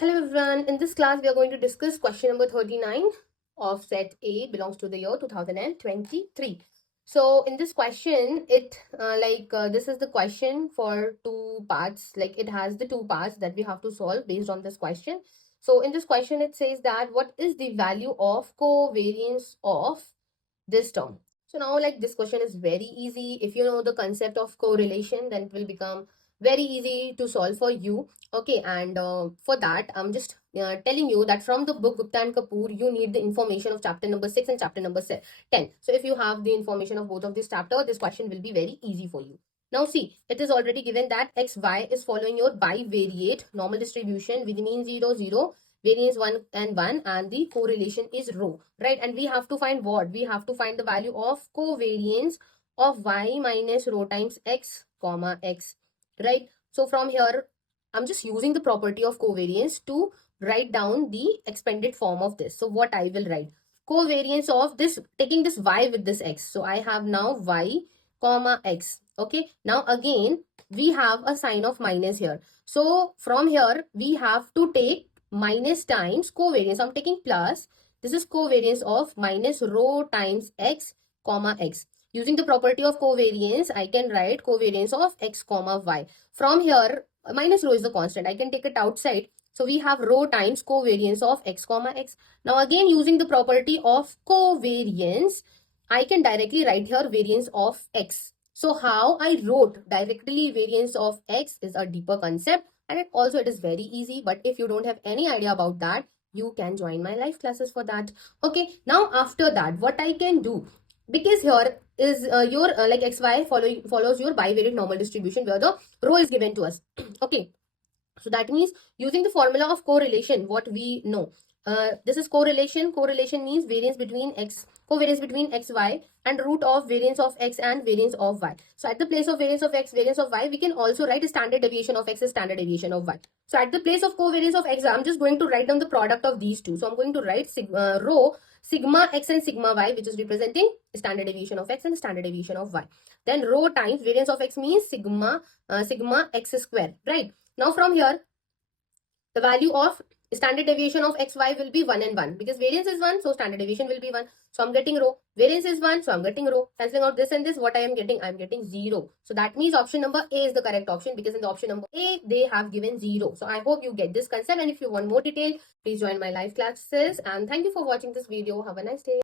Hello everyone, in this class we are going to discuss question number 39 of set A belongs to the year 2023. So in this question, this is the question for two parts, like it has the two parts that we have to solve based on this question. So in this question it says that what is the value of covariance of this term? So now like this question is very easy. If you know the concept of correlation, then it will become very easy to solve for you. Okay, and for that I'm just telling you that from the book Gupta and Kapoor you need the information of chapter number 6 and chapter number 10. So if you have the information of both of these chapter, this question will be very easy for you. Now see, it is already given that xy is following your bivariate normal distribution with mean 0 0, variance 1 and 1, and the correlation is rho, right? And we have to find what? We have to find the value of covariance of y minus rho times x comma x, right? So from here I'm just using the property of covariance to write down the expanded form of this. So what I will write? Covariance of this, taking this y with this x. So I have now y comma x. Okay, now again we have a sign of minus here. So from here we have to take minus times covariance. I'm taking plus. This is covariance of minus rho times x comma x. Using the property of covariance, I can write covariance of x comma y. From here, minus rho is the constant. I can take it outside. So we have rho times covariance of x comma x. Now again, using the property of covariance, I can directly write here variance of x. So how I wrote directly variance of x is a deeper concept, and it is very easy. But if you don't have any idea about that, you can join my live classes for that. Okay, now after that, what I can do, because here is your like xy follows your bivariate normal distribution where the rho is given to us. Okay, so that means using the formula of correlation, what we know, this is correlation. Correlation means variance between x, covariance between x, y, and root of variance of x and variance of y. So at the place of variance of x, variance of y, we can also write a standard deviation of x is standard deviation of y. So at the place of covariance of x, I'm just going to write down the product of these two. So I'm going to write rho sigma x and sigma y, which is representing standard deviation of x and standard deviation of y. Then rho times variance of x means sigma x square, right? Now from here, the value of standard deviation of xy will be 1 and 1 because variance is 1, so standard deviation will be 1. So I'm getting rho. Variance is 1, so I'm getting rho. Cancelling out this and this, what I am getting? I'm getting 0. So that means option number A is the correct option because in the option number A, they have given 0. So I hope you get this concept, and if you want more detail, please join my live classes. And thank you for watching this video. Have a nice day.